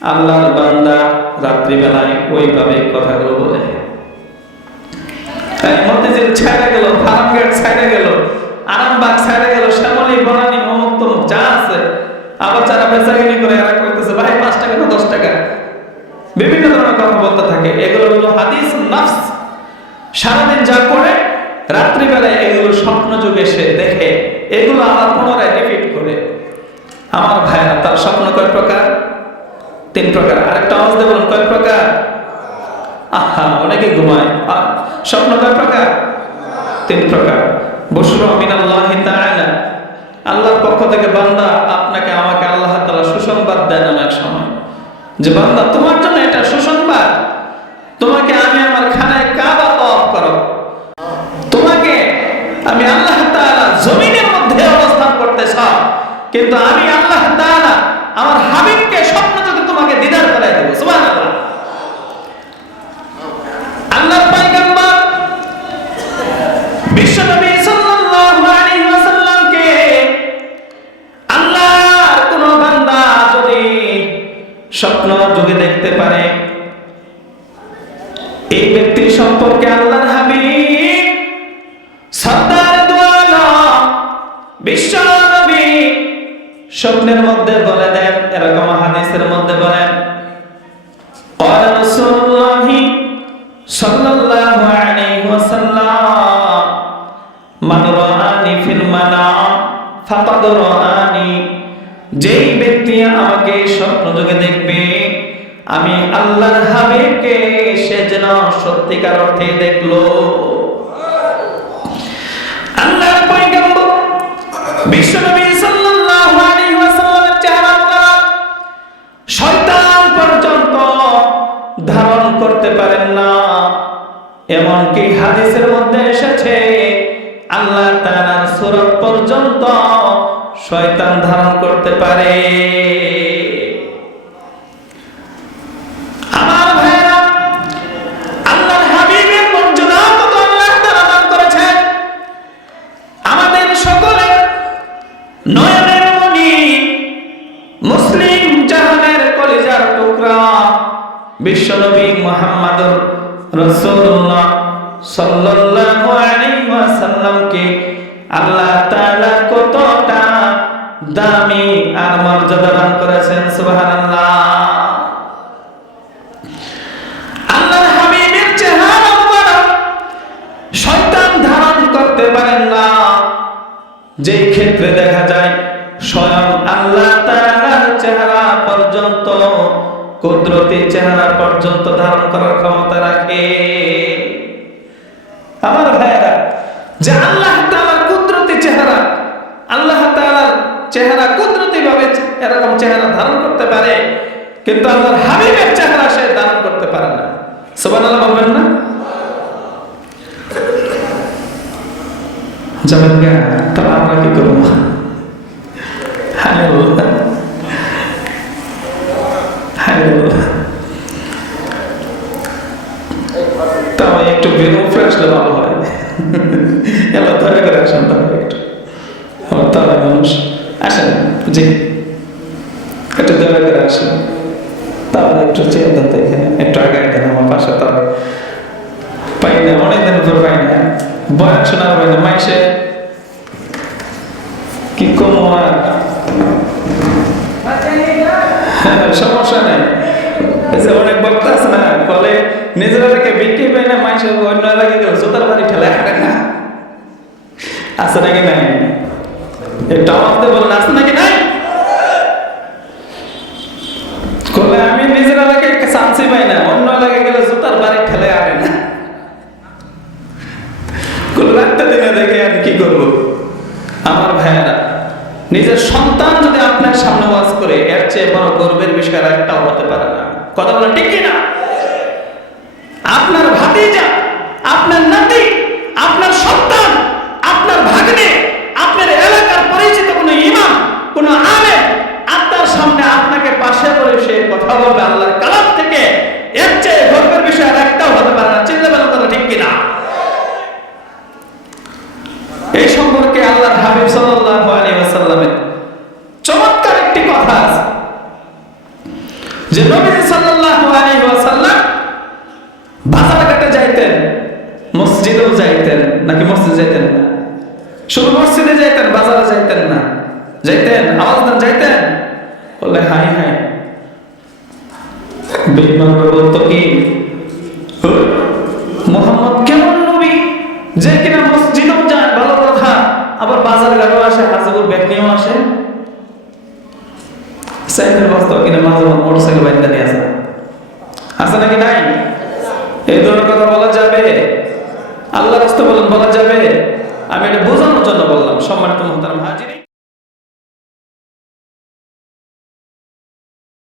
আল্লাহর বান্দা রাত্রিবেলায় ওইভাবে কথাগুলো বলে। মতিঝিল ছাইড়া গেল, ফার্মগেট ছাইড়া গেল, আরামবাগ ছাইড়া গেল, শ্যামলী, বনানী, অমুক তমুক যা আছে, আবার যারা বেচাকিনি করে এরা কইতেছে ভাই 5 টাকা না 10 টাকা, বিভিন্ন ধরনের কথা বলতে থাকে। এগুলো হলো হাদিস নাফস। সারাদিন যা করে রাত্রিবেলায় এগুলো স্বপ্ন যুগে সে দেখে, এগুলো আবার পুনরায় রিপিট করে। আমার ভাইরা, তার স্বপ্ন কয় প্রকার? 3 প্রকার। আরেকটা আওয়াজ দিয়ে বলুন, কয় প্রকার? আহা, অনেকে ঘুমায়। স্বপ্ন কয় প্রকার? 3 প্রকার। বুশরা মিনাল্লাহি তাআলা, আল্লাহর পক্ষ থেকে বান্দা আপনাকে আমাকে আল্লাহ তাআলা সুসংবাদ দেন অনেক সময়, যে বান্দা তোমার জন্য এটা সুসংবাদ, তোমাকে আমি আমার খানায় কাবা তওয়াফ করব, তোমাকে আমি আল্লাহ তাআলা জমিনের মধ্যে অবস্থান করতেছ, কিন্তু আমি আল্লাহ তাআলা আমার হাবিবকে স্বপ্ন থেকে তোমাকে দিদার করাই দেব। সুবহানাল্লাহ। আল্লাহর পয়গম্বর বিশ্বনবী সাল্লাল্লাহু আলাইহি ওয়াসাল্লামকে আল্লাহর কোন বান্দা যদি স্বপ্ন যুগে দেখতে পারে, এই ব্যক্তি সম্পর্কে আল্লাহর হাবিব সরদার দু আলম বিশ্বনবী স্বপ্নের মধ্যে বলে দেন, এরকম হাদিসের মধ্যে বলেন, قال رسول الله صلى الله عليه وسلم من رآني في المنام فقد رآني, যেই ব্যক্তি আমাকে স্বপ্ন যুগে দেখবে, আমি আল্লাহর হাবিবকে সে যেন সত্যিকার অর্থে দেখলো। আল্লাহর পয়গম্বর বিশ্বনবী সাল্লাল্লাহু আলাইহি ওয়াসাল্লামের চেহারা শয়তান পর্যন্ত ধারণ করতে পারেন না। এমনকি হাদিসের মধ্যে এসেছে আল্লাহ তাআলার সূরত পর্যন্ত শয়তান ধারণ করতে পারে। আমার ভাইরা, আল্লাহর হাবিবের মর্যাদা কত আল্লাহ তাআলা দান করেছেন। আমাদের সকলের নয়নের মণি, মুসলিম জাহানের কলিজার টুকরা বিশ্বনবী মুহাম্মদুর রাসূলুল্লাহ সাল্লাল্লাহু আলাইহি ওয়াসাল্লামকে আল্লাহ তাআলা কতটা দামি আর মর্যাদা দান করেছেন। সুবহানাল্লাহ। আল্লাহর হাবিবের চেহারা মুবারক শয়তান ধারণ করতে পারেন না, যেই ক্ষেত্রে দেখা যায় স্বয়ং আল্লাহ তাআলার চেহারা পর্যন্ত, কুদরতি চেহারা পর্যন্ত ধারণ করার ক্ষমতা রাখে। আমার ভাইরা, যে আল্লাহ তাআলার কুদরতি চেহারা, আল্লাহ তাআলার চেহারা কুদরতি ভাবে এরকম চেহারা ধারণ করতে পারে, কিন্তু আল্লাহর হাবিবের চেহারা সে ধারণ করতে পারে না। সুবহানাল্লাহ বলবেন না? যাবেন না? তাহলে আমরা কি করবো? তাও একটু বেরো ফ্রেশ হলে ভালো হয়। এলা ধরে করে আসেন, তাহলে একটু আমার তাহলে মানুষ আসেন, জি একটু ধরে করে আসেন, তাহলে একটু চেয়ে দেন তো, এখানে একটু আগে দেন আমার পাশে। তাহলে পাই না, অনেকদিন ধরে পাই না, বয়ান শোনার পাই না, মাইসে কি কম আর সমস্যা নেই। অনেক বক্তা আছে না, বলে নিজেরা থেকে বিক্রি পাই না, মাইসে অন্য এলাকায় গেলে জোতার বাড়ি ঠেলা হাঁটেন না, আছে নাকি নাই? এটা আমাদের বলেন, আছে নাকি নাই? বলে আমি নিজের এলাকায় চান্সি পাই না, অন্য এলাকায় গেলে জোতার বাড়ি ঠেলে আনে না। রাখতে দিনে দেখে আমি কি করবো? আমার ভাইয়েরা, নিজের সন্তান যদি আপনার সামনে ওয়াজ করে, এর চেয়ে বড় গর্বের বিষয় আর একটাও হতে পারে না। কথা বলেন ঠিক কিনা? আপনার ভাতিজা, আপনার নাতি, আপনার সন্তান, আপনার ভাগ্নে, আপনার এলাকার পরিচিত কোনো ইমাম, কোনো আলেম আপনার সামনে আপনাকে পাশে করে সে কথা বলবে আল্লাহর কালাম থেকে, এর চেয়ে গর্বের বিষয় আর একটাও হতে পারে না। চিন্তা বলেন কথা ঠিক কিনা? এই সম্পর্কে আল্লাহর হাবিব সাল্লাল্লাহু আলাইহি ওয়াসাল্লামের চমৎকার একটি কথা আছে, যে নবী সাল্লাল্লাহু আলাইহি ওয়াসাল্লাম বাজার ঘাটে যাইতেন, মসজিদেও যাইতেন নাকি মসজিদে যাইতেন না? শুধু মসজিদে যাইতেন, বাজারে যাইতেন না? যাইতেন? আওয়াজ দেন, যাইতেন? বলে হাই হাই বেঈমানরা বলতো কি, মুহাম্মদ কেমন নবী যে কিনা মসজিদেও যায়, ভালো কথা, আবার বাজার ঘাটেও আসে, হাজার ব্যাগ নিয়েও আসে, সাইকেল বস্তা কিনা মাঝে মাঝে মোটরসাইকেল বাইকটা নিয়ে আসে, আছে নাকি নাই? এই ধরনের কথা বলা যাবে? আল্লাহ রাস্তা বলেন বলা যাবে? আমি এটা বোঝানোর জন্য বললাম। সম্মানিত মুহতারাম হাজির।